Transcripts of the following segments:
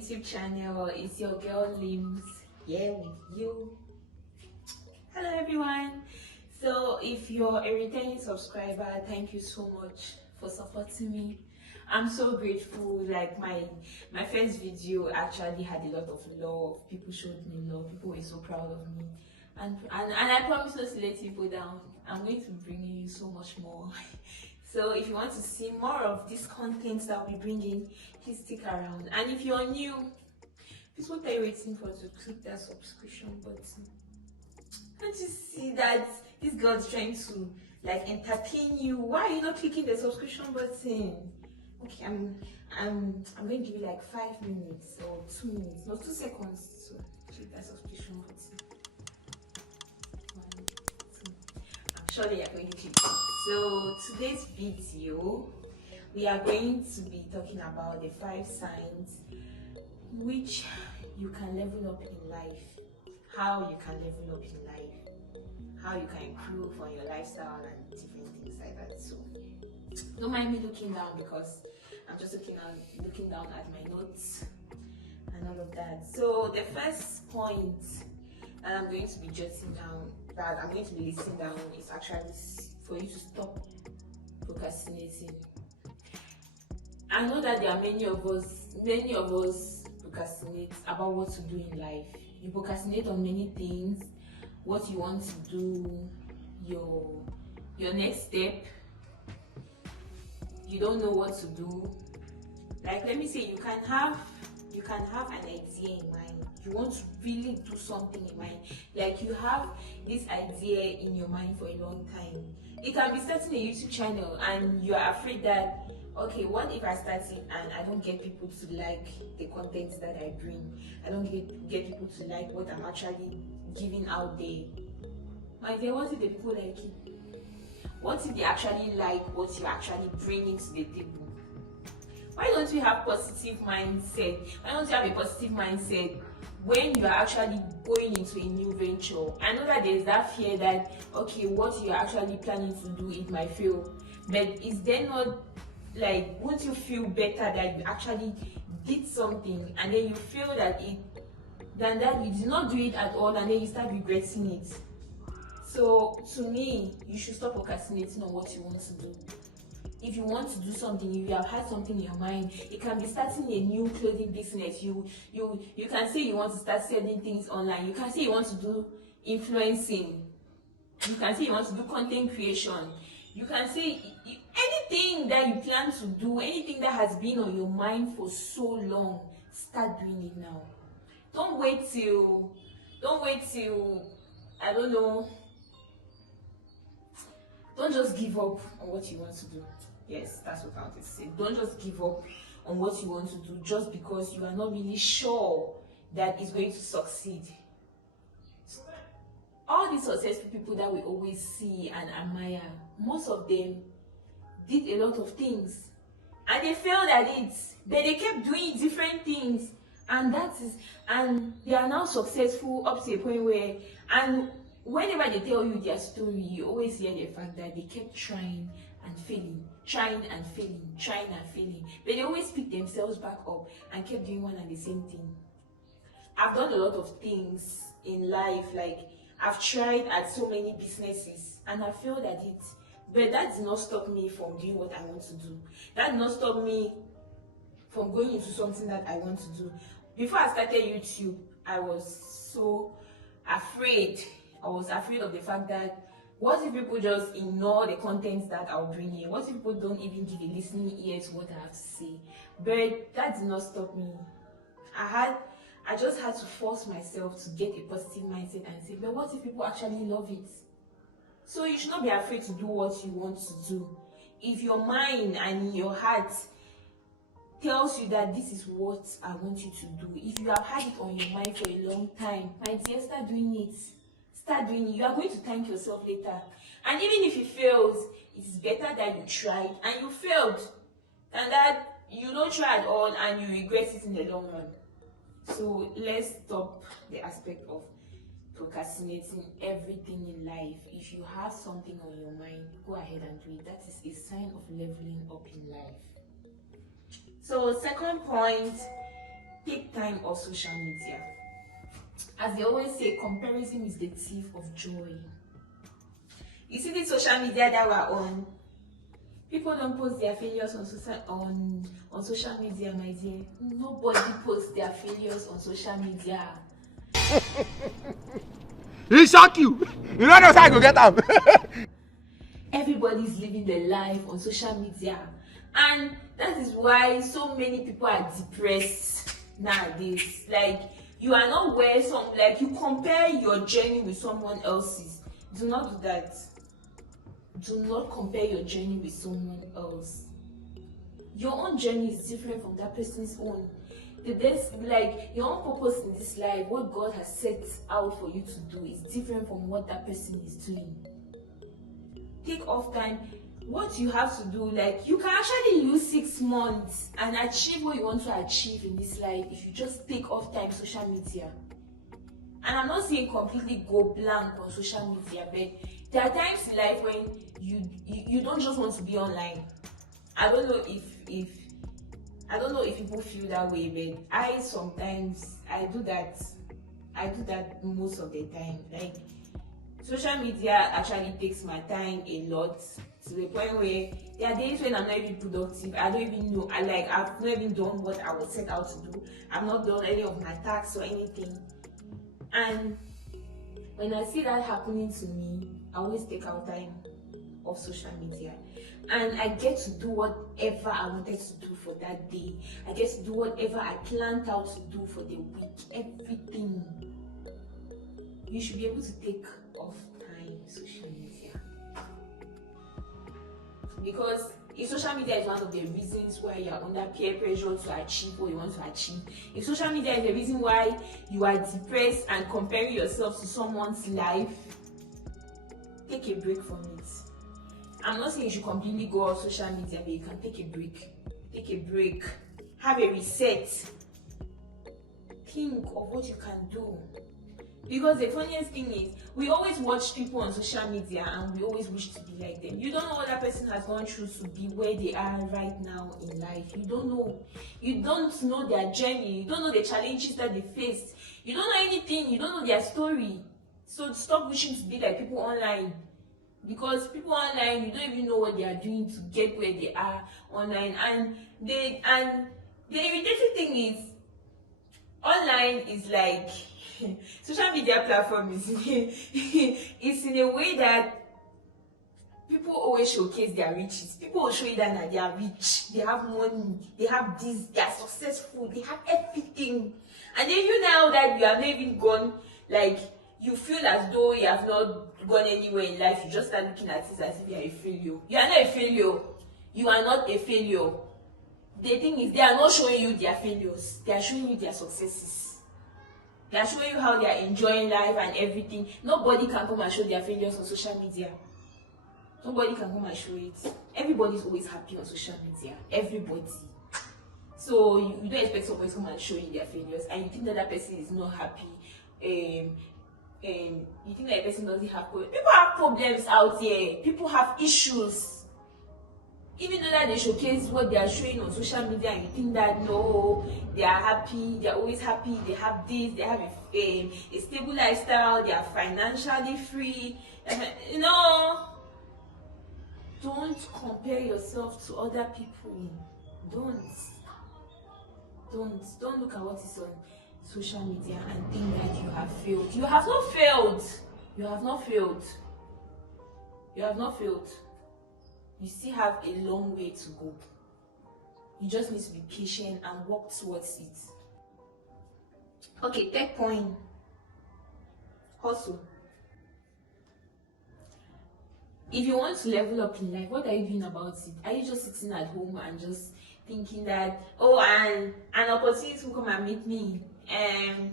YouTube channel. It's your girl Limbs here with you. Hello everyone. So if you're a returning subscriber, thank you so much for supporting me. I'm so grateful. Like my first video actually had a lot of love. People showed me love. People were so proud of me. And I promise not to let people down. I'm going to bring you so much more. So if you want to see more of this content that I'll be bringing, please stick around. And if you're new, please, what are you waiting for to click that subscription button? Can't you see that this girl's trying to like entertain you? Why are you not clicking the subscription button? Okay, I'm going to give you like 5 minutes or 2 minutes, no, 2 seconds to click that subscription button. 1, 2. I'm sure they are going to click. So today's video, we are going to be talking about the 5 signs which you can level up in life, how you can level up in life, how you can improve on your lifestyle and different things like that. So don't mind me looking down because I'm just looking down at my notes and all of that. So the first point that I'm going to be jotting down, that I'm going to be listing down, is actually for you to stop procrastinating. I know that there are many of us procrastinate about what to do in life. You procrastinate on many things, what you want to do, your next step. You don't know what to do. Like, let me say, you can have an idea in mind. You want to really do something in mind. Like, you have this idea in your mind for a long time. It can be starting a YouTube channel and you are afraid that, okay, what if I start it and I don't get people to like the content that I bring? I don't get people to like what I'm actually giving out there. My dear, what if the people like it? What if they actually like what you're actually bringing to the table? Why don't you have positive mindset? Why don't you have a positive mindset when you are actually going into a new venture? I know that there's that fear that, okay, what you're actually planning to do, it might fail. But is there not, like, won't you feel better that you actually did something and then you feel that than that you did not do it at all and then you start regretting it? So to me, you should stop procrastinating on what you want to do. If you want to do something, if you have had something in your mind, it can be starting a new clothing business. You can say you want to start selling things online. You can say you want to do influencing. You can say you want to do content creation. You can say anything that you plan to do, anything that has been on your mind for so long, start doing it now. Don't wait till I don't know. Don't just give up on what you want to do. Yes, that's what I wanted to say. Don't just give up on what you want to do just because you are not really sure that it's going to succeed. All these successful people that we always see and admire, most of them did a lot of things and they failed at it, but they kept doing different things, and they are now successful up to a point where, and whenever they tell you their story, you always hear the fact that they kept trying and failing, but they always pick themselves back up and kept doing one and the same thing. I've done a lot of things in life, like I've tried at so many businesses and I failed at it, but that did not stop me from doing what I want to do. That did not stop me from going into something that I want to do. Before I started YouTube, I was so afraid. I was afraid of the fact that, what if people just ignore the content that I'll bring in? What if people don't even give a listening ear to what I have to say? But that did not stop me. I just had to force myself to get a positive mindset and say, but what if people actually love it? So you should not be afraid to do what you want to do. If your mind and your heart tells you that this is what I want you to do, if you have had it on your mind for a long time, my dear, start doing it. Start doing it. You are going to thank yourself later. And even if it fails, it is better that you tried and you failed than that you don't try at all and you regret it in the long run. So let's stop the aspect of procrastinating everything in life. If you have something on your mind, go ahead and do it. That is a sign of leveling up in life. So second point, take time off social media. As they always say, comparison is the thief of joy. You see this social media that we're on, people don't post their failures on social media, my dear. Nobody posts their failures on social media. He shock you. You don't know how to get up. Everybody's living their life on social media, and that is why so many people are depressed nowadays. Like, you are not where you compare your journey with someone else's. Do not do that. Do not compare your journey with someone else. Your own journey is different from that person's own. Your own purpose in this life, what God has set out for you to do, is different from what that person is doing. Take off time. What you have to do, you can actually use 6 months and achieve what you want to achieve in this life if you just take off time social media. And I'm not saying completely go blank on social media, but there are times in life when you don't just want to be online. I don't know if people feel that way, but I do that most of the time. Social media actually takes my time a lot, to the point where there are days when I'm not even productive. I don't even know. I've not even done what I was set out to do. I've not done any of my tasks or anything. And when I see that happening to me, I always take out time off social media, and I get to do whatever I wanted to do for that day. I get to do whatever I planned out to do for the week. Everything. You should be able to take off time social media, because if social media is one of the reasons why you are under peer pressure to achieve what you want to achieve, if social media is the reason why you are depressed and comparing yourself to someone's life, take a break from it. I'm not saying you should completely go off social media, but you can take a break. Take a break. Have a reset. Think of what you can do. Because the funniest thing is, we always watch people on social media and we always wish to be like them. You don't know what that person has gone through to be where they are right now in life. You don't know. You don't know their journey. You don't know the challenges that they faced. You don't know anything. You don't know their story. So stop wishing to be like people online. Because people online, you don't even know what they are doing to get where they are online. And the irritating thing is, online is like social media platform is it's in a way that people always showcase their riches. People will show you that they are rich, they have money, they have this, they are successful, they have everything. And then you, now that you have not even gone, you feel as though you have not gone anywhere in life, you just start looking at it as if you are a failure. You are not a failure. You are not a failure. The thing is, they are not showing you their failures. They are showing you their successes. They are showing you how they are enjoying life and everything. Nobody can come and show their failures on social media. Nobody can come and show it. Everybody's always happy on social media. Everybody. So you don't expect somebody to come and show you their failures, and you think that person is not happy. You think that person doesn't have problems. People have problems out here. People have issues. Even though that they showcase what they are showing on social media, and you think that no, they are happy, they are always happy, they have this, they have a stable lifestyle, they are financially free. Don't compare yourself to other people. Don't look at what is on social media and think that you have failed. You have not failed. You have not failed. You have not failed. You still have a long way to go. You just need to be patient and work towards it. Okay, third point. Hustle. If you want to level up in life, what are you doing about it? Are you just sitting at home and just thinking that, and an opportunity will come and meet me, and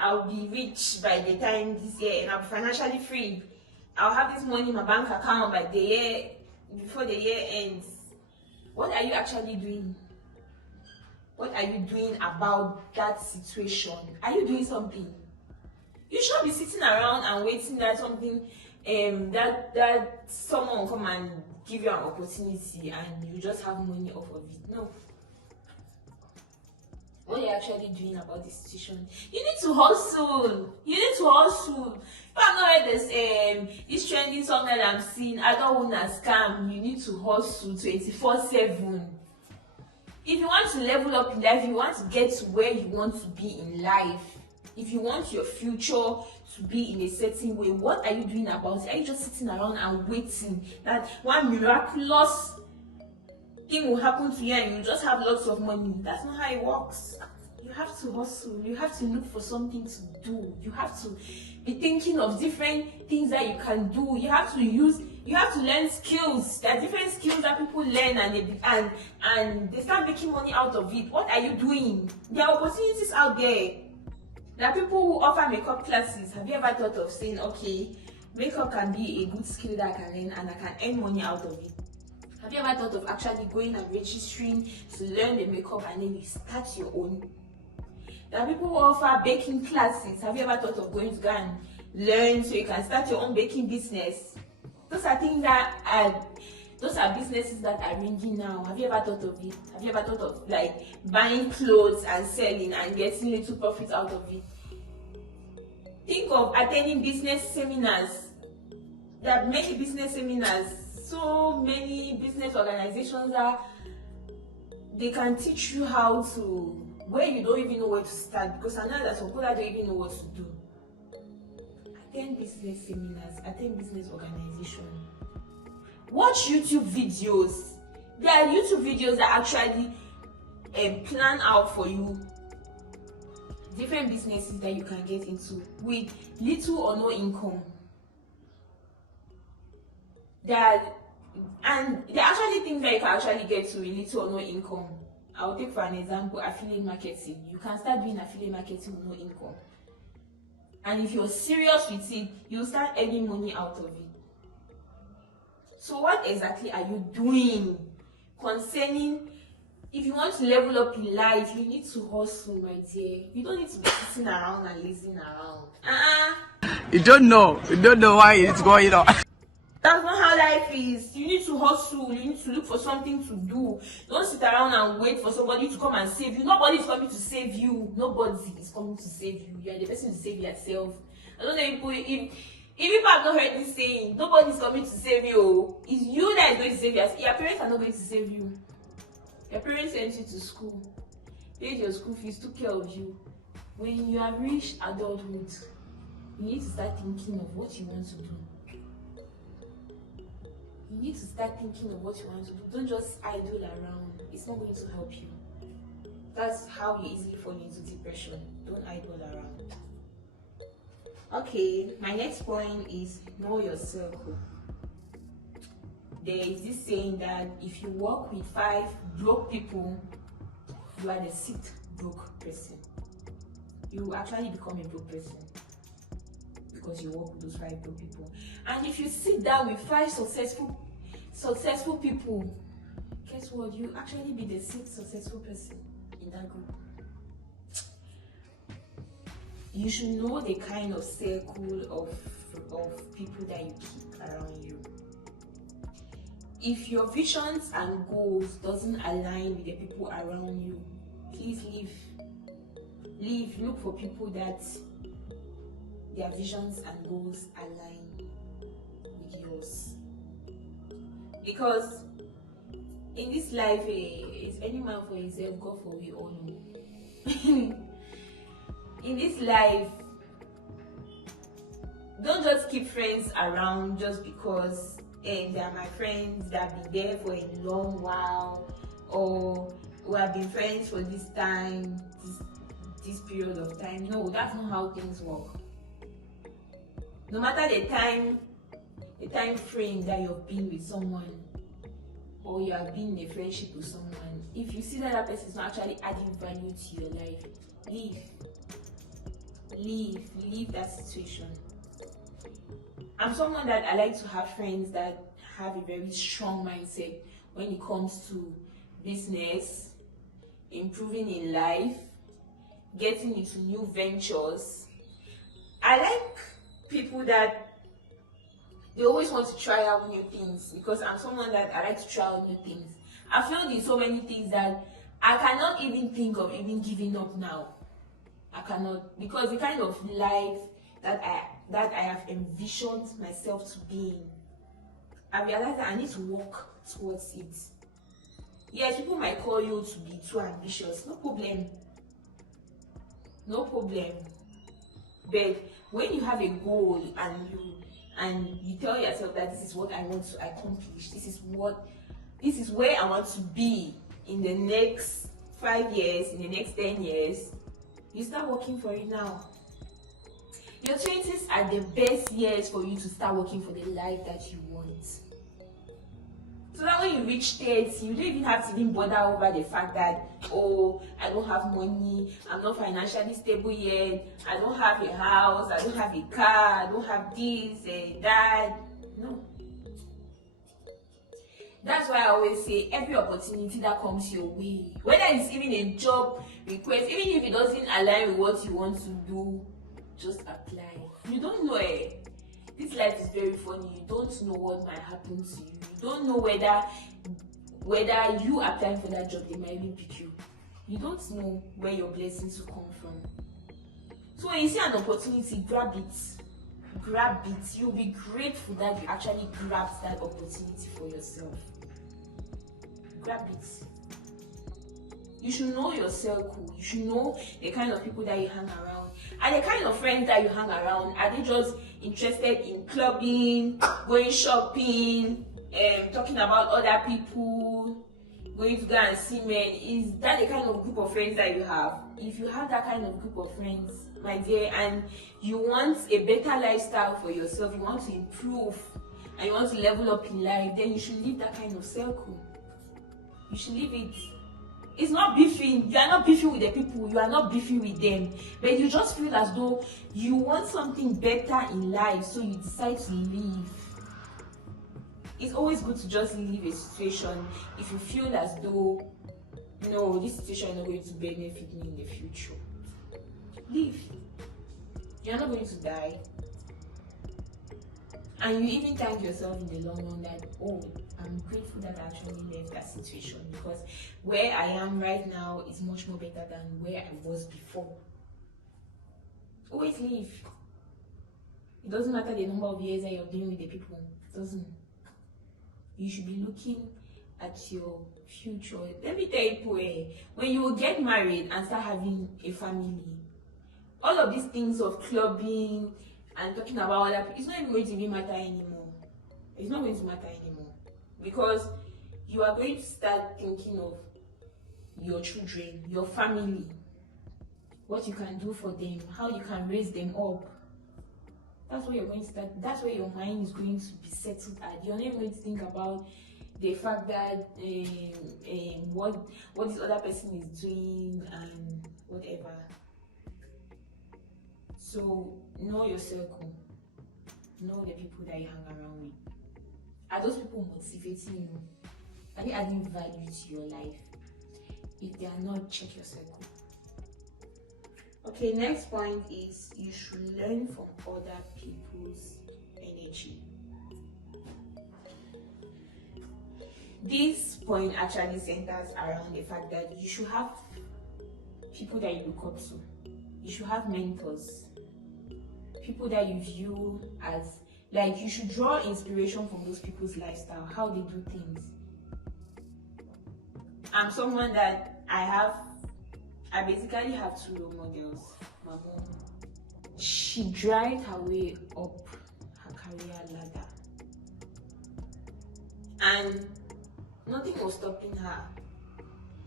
I'll be rich by the time this year, and I'll be financially free. I'll have this money in my bank account by the year, before the year ends? What are you actually doing? What are you doing about that situation? Are you doing something? You should not be sitting around and waiting that something, that someone will come and give you an opportunity and you just have money off of it. No. what you're actually doing about the situation. You need to hustle. You need to hustle. If I'm not heard this trending song that I'm seeing, I don't want to scam. You need to hustle 24/7. If you want to level up in life, if you want to get to where you want to be in life, if you want your future to be in a certain way, what are you doing about it? Are you just sitting around and waiting that one miraculous thing will happen to you and you just have lots of money? That's not how it works. You have to hustle. You have to look for something to do. You have to be thinking of different things that you can do. You have to learn skills. There are different skills that people learn and they start making money out of it. What are you doing? There are opportunities out there. There are people who offer makeup classes. Have you ever thought of saying, okay, makeup can be a good skill that I can learn and I can earn money out of it? Have you ever thought of actually going and registering to learn the makeup and then you start your own? There are people who offer baking classes. Have you ever thought of going to go and learn so you can start your own baking business? Those are businesses that are ringing now. Have you ever thought of it? Have you ever thought of like buying clothes and selling and getting little profits out of it? Think of attending business seminars. There are many business seminars. So many business organizations that they can teach you how to, where you don't even know where to start, because I know that some people that don't even know what to do. Attend business seminars, attend business organizations. Watch YouTube videos. There are YouTube videos that actually plan out for you different businesses that you can get into with little or no income. There are actually things that you can actually get to with little or no income. I'll take for an example affiliate marketing. You can start doing affiliate marketing with no income. And if you're serious with it, you'll start earning money out of it. So what exactly are you doing concerning, if you want to level up in life, you need to hustle, my dear. You don't need to be sitting around and lazing around. You don't know why it's going on. That's not how life is. You need to hustle. You need to look for something to do. Don't sit around and wait for somebody to come and save you. Nobody is coming to save you. Nobody is coming to save you. You are the person to save yourself. I don't know if people have not heard this saying, nobody is coming to save you. It's you that is going to save yourself. Your parents are not going to save you. Your parents sent you to school, paid your school fees, took care of you. When you have reached adulthood, you need to start thinking of what you want to do. You need to start thinking of what you want to do. Don't just idle around. It's not going to help you. That's how you easily fall into depression. Don't idle around. Okay, my next point is know your circle. There is this saying that if you work with 5 broke people, you are the 6th broke person. You will actually become a broke person because you work with those 5 broke people. And if you sit down with 5 successful people, guess what? You actually be the 6th successful person in that group. You should know the kind of circle of people that you keep around you. If your visions and goals doesn't align with the people around you, please leave. Look for people that their visions and goals align with yours. Because in this life, is any man for himself, God for we all know. In this life, don't just keep friends around just because they are my friends that have been there for a long while, or we have been friends for this time, this period of time. No, that's not how things work. No matter the time frame that you've been with someone, or you have been in a friendship with someone, if you see that person is not actually adding value to your life, leave that situation. I'm someone that I like to have friends that have a very strong mindset when it comes to business, improving in life, getting into new ventures. I like people that they always want to try out new things, because I'm someone that I like to try out new things. I failed in so many things that I cannot even think of even giving up now. I cannot, because the kind of life that I have envisioned myself to be in, I realize that I need to work towards it. Yes, people might call you to be too ambitious. No problem. No problem. But when you have a goal and you tell yourself that this is what I want to accomplish, this is where I want to be in the next 5 years, in the next 10 years, you start working for it now. Your 20s are the best years for you to start working for the life that you want. So that when you reach 30, you don't even have to even bother over the fact that, oh, I don't have money, I'm not financially stable yet, I don't have a house, I don't have a car, I don't have this and that. No. That's why I always say every opportunity that comes your way, whether it's even a job request, even if it doesn't align with what you want to do, just apply. You don't know this life is very funny. You don't know what might happen to you. You don't know whether you applying for that job, they might even pick you. You don't know where your blessings will come from. So when you see an opportunity, grab it. Grab it. You'll be grateful that you actually grabbed that opportunity for yourself. Grab it. You should know your circle. You should know the kind of people that you hang around. And the kind of friends that you hang around, are they just interested in clubbing, going shopping, talking about other people, going to go and see men? Is that the kind of group of friends that you have? If you have that kind of group of friends, my dear, and you want a better lifestyle for yourself, you want to improve, and you want to level up in life, then you should leave that kind of circle. You should leave it. It's not beefing. You are not beefing with the people. You are not beefing with them. But you just feel as though you want something better in life, so you decide to leave. It's always good to just leave a situation if you feel as though, no, this situation is not going to benefit me in the future. Leave. You're not going to die. And you even thank yourself in the long run that, oh, I'm grateful that I actually left that situation, because where I am right now is much more better than where I was before. Always leave. It doesn't matter the number of years that you're doing with the people. It doesn't. You should be looking at your future. Let me tell you, when you get married and start having a family, all of these things of clubbing and talking about other people, it's not even going to be matter anymore. It's not going to matter anymore, because you are going to start thinking of your children, your family, what you can do for them, how you can raise them up. That's where you're going to start. That's where your mind is going to be settled at. You're not even going to think about the fact that what this other person is doing and whatever. So know your circle. Know the people that you hang around with. Are those people motivating you? Are they adding value to your life? If they are not, check your circle. Okay, next point is you should learn from other people's energy. This point actually centers around the fact that you should have people that you look up to. You should have mentors. People that you view as, like, you should draw inspiration from those people's lifestyle, how they do things. I'm someone that I basically have two role models. My mom, she drives her way up her career ladder, and nothing was stopping her.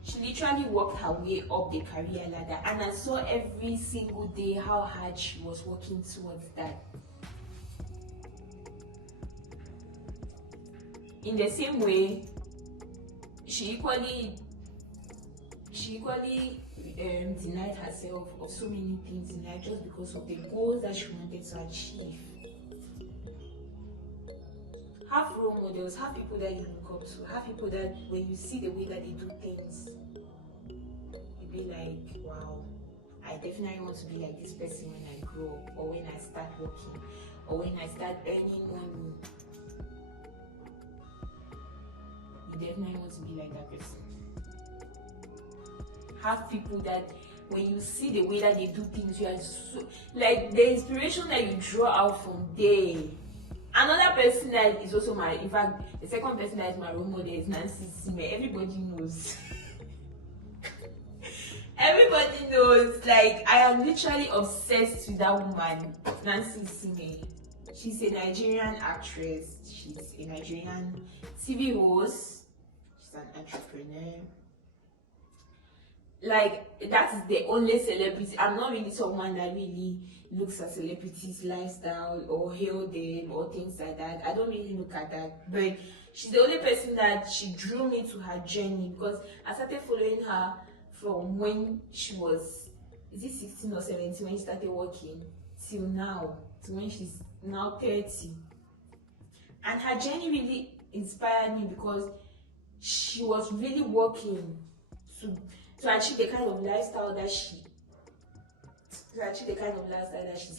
She literally worked her way up the career ladder, and I saw every single day how hard she was working towards that. In the same way, she equally denied herself of so many things in life just because of the goals that she wanted to achieve. Have role models, have people that you look up to, have people that when you see the way that they do things, you be like, wow, I definitely want to be like this person when I grow up, or when I start working, or when I start earning money. You definitely want to be like that person. have people that when you see the way that they do things, you are so, like, the inspiration that you draw out from there. Another person that is also my, in fact, the second person that is my role model is Nancy Sime. Everybody knows. Everybody knows. Like, I am literally obsessed with that woman, Nancy Sime. She's a Nigerian actress. She's a Nigerian TV host. She's an entrepreneur. Like, that is the only celebrity. I'm not really someone that really looks at celebrities' lifestyle or hail them or things like that. I don't really look at that. But she's the only person that she drew me to her journey, because I started following her from when she was, is it 16 or 17 when she started working, till now, to when she's now 30. And her journey really inspired me because she was really working to achieve the kind of lifestyle that she's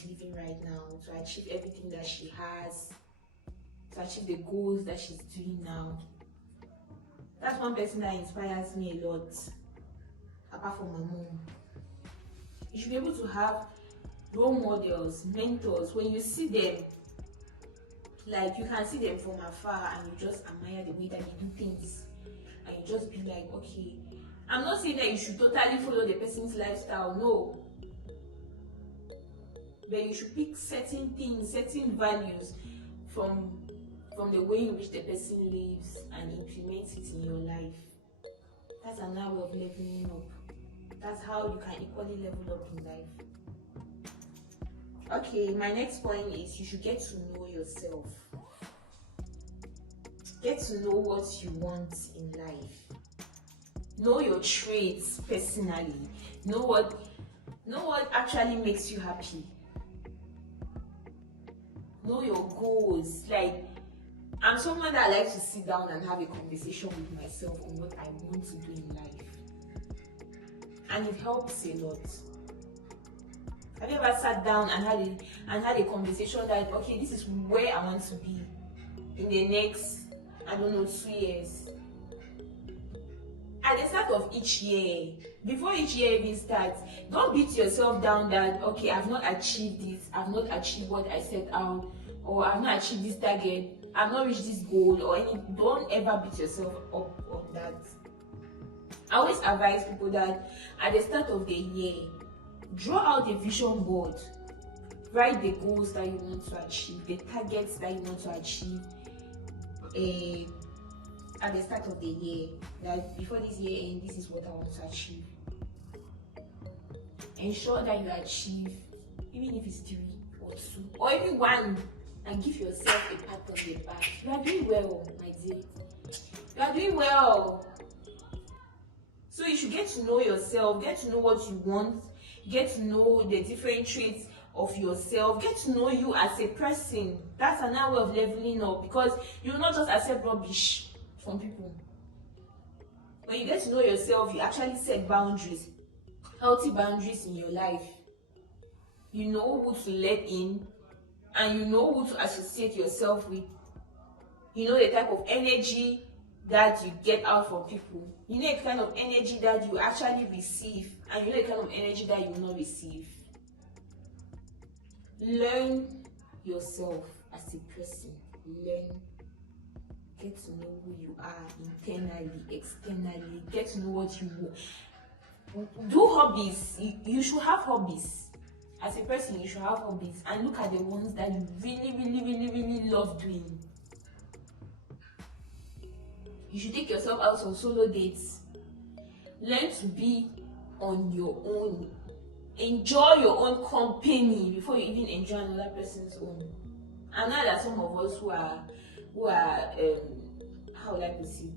living right now, to achieve everything that she has, to achieve the goals that she's doing now. That's one person that inspires me a lot, apart from my mom. You should be able to have role models, mentors. When you see them, like, you can see them from afar and you just admire the way that they do things, and you just be like, okay. I'm not saying that you should totally follow the person's lifestyle, no. But you should pick certain things, certain values from the way in which the person lives and implement it in your life. That's another way of leveling up. That's how you can equally level up in life. Okay, my next point is you should get to know yourself. Get to know what you want in life. Know your traits personally. Know what actually makes you happy. Know your goals. Like, I'm someone that likes to sit down and have a conversation with myself on what I want to do in life. And it helps a lot. Have you ever sat down and had a conversation that, okay, this is where I want to be in the next, 2 years? At the start of each year, before each year even starts, don't beat yourself down that, okay, I've not achieved this, I've not achieved what I set out, or I've not achieved this target, I've not reached this goal, or any. Don't ever beat yourself up on that. I always advise people that at the start of the year, draw out a vision board. Write the goals that you want to achieve, the targets that you want to achieve. At the start of the year, that before this year ends, this is what I want to achieve. Ensure that you achieve, even if it's 3 or 2 or even 1, and give yourself a pat on the back. You are doing well, my dear. You are doing well. So you should get to know yourself, get to know what you want, get to know the different traits of yourself, get to know you as a person. That's another way of leveling up, because you will not just accept rubbish from people. When you get to know yourself, you actually set boundaries, healthy boundaries in your life. You know who to let in, and you know who to associate yourself with. You know the type of energy that you get out from people. You know the kind of energy that you actually receive, and you know the kind of energy that you will not receive. Learn yourself as a person. Get to know who you are internally, externally. Get to know what you want. Do hobbies. You should have hobbies. As a person, you should have hobbies, and look at the ones that you really love doing. You should take yourself out on solo dates. Learn to be on your own. Enjoy your own company before you even enjoy another person's own. I know that some of us who are how would I put it,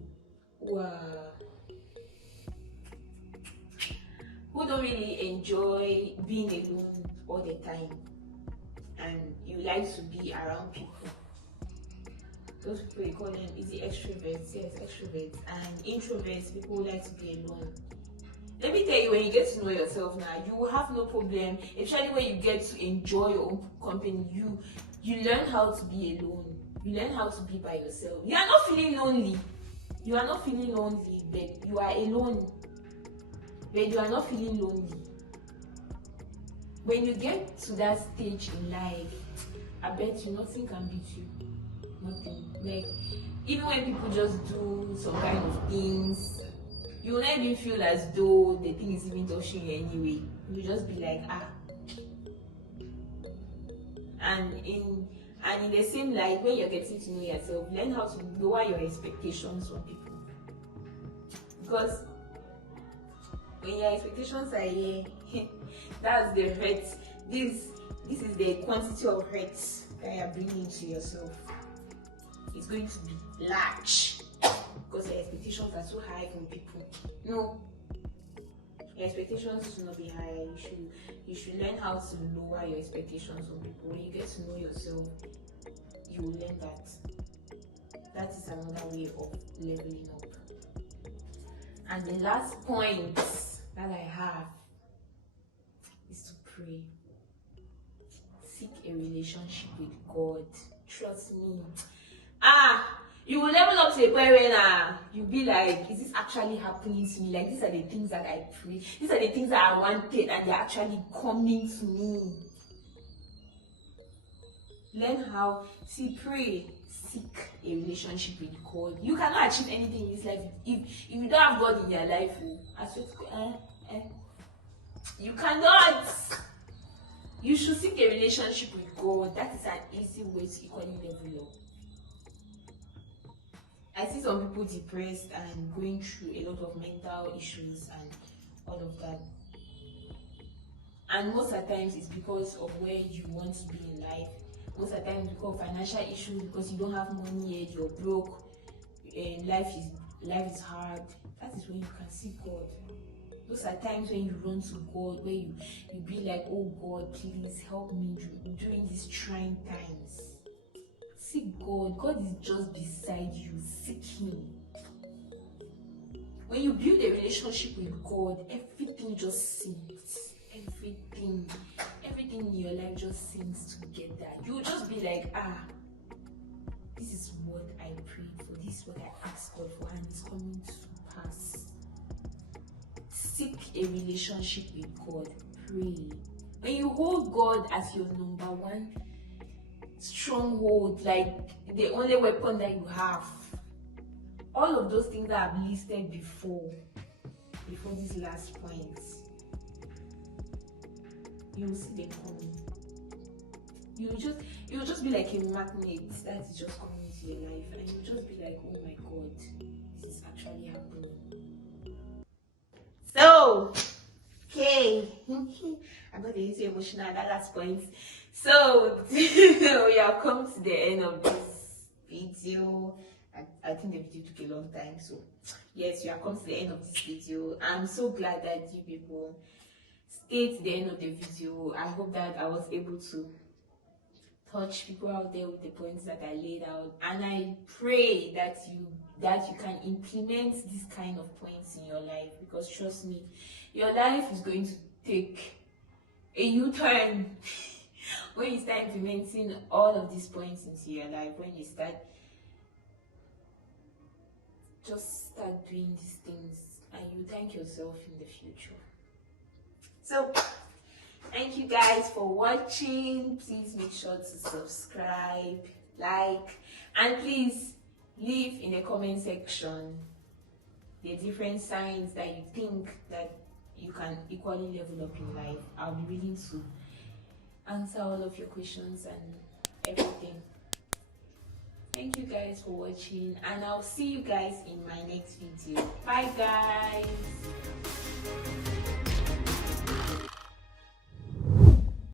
who don't really enjoy being alone all the time, and you like to be around people. Those people, we call them, is it extroverts? Yes, extroverts. And introverts, people who like to be alone. Let me tell you, when you get to know yourself now, you will have no problem, especially when you get to enjoy your own company. You learn how to be alone. You learn how to be by yourself. You are not feeling lonely. But you are alone. but you are not feeling lonely. When you get to that stage in life, I bet you nothing can beat you. Nothing. Like, even when people just do some kind of things, you will not even feel as though the thing is even touching you anyway. You just be like, ah. And in the same light, when you're getting to know yourself, learn how to lower your expectations from people. Because when your expectations are here, that's the hurt. This is the quantity of hurt that you're bringing to yourself. It's going to be large because your expectations are so high from people. No, your expectations should not be high. You should learn how to lower your expectations from people. When you get to know yourself, you will learn that. That is another way of leveling up. And the last point that I have is to pray. Seek a relationship with God. Trust me. You will level up to a point where you'll be like, is this actually happening to me? Like, these are the things that I pray. These are the things that I wanted, and they're actually coming to me. Learn how. Pray. Seek a relationship with God. You cannot achieve anything in this life if you don't have God in your life. I swear to God, you cannot. You should seek a relationship with God. That is an easy way to equally level up. I see some people depressed and going through a lot of mental issues and all of that. And most of the times it's because of where you want to be in life. Most of the time because of financial issues, because you don't have money yet, you're broke, life is hard. That is when you can seek God. Those are times when you run to God, where you be like, oh God, please help me during these trying times. Seek God. God is just beside you. Seek Him. When you build a relationship with God, everything just sinks. Everything in your life just sinks together. You will just be like, this is what I prayed for. This is what I asked God for, and it's coming to pass. Seek a relationship with God. Pray. When you hold God as your number one stronghold, like the only weapon that you have, all of those things that I've listed before these last points, you will see them coming. You will just be like a magnet that is just coming into your life, and you'll just be like, oh my God, this is actually happening. So, okay, I'm not getting too emotional at that last point. So, we have come to the end of this video. I think the video took a long time. So, yes, we have come to the end of this video. I'm so glad that you people stayed to the end of the video. I hope that I was able to touch people out there with the points that I laid out, and I pray that you can implement these kind of points in your life, because trust me, your life is going to take a U-turn when you start implementing all of these points into your life. When you start doing these things, and you thank yourself in the future. So thank you guys for watching. Please make sure to subscribe, like, and please leave in the comment section the different signs that you think that you can equally level up in life. I'll be willing to answer all of your questions and everything. Thank you guys for watching, and I'll see you guys in my next video. Bye guys.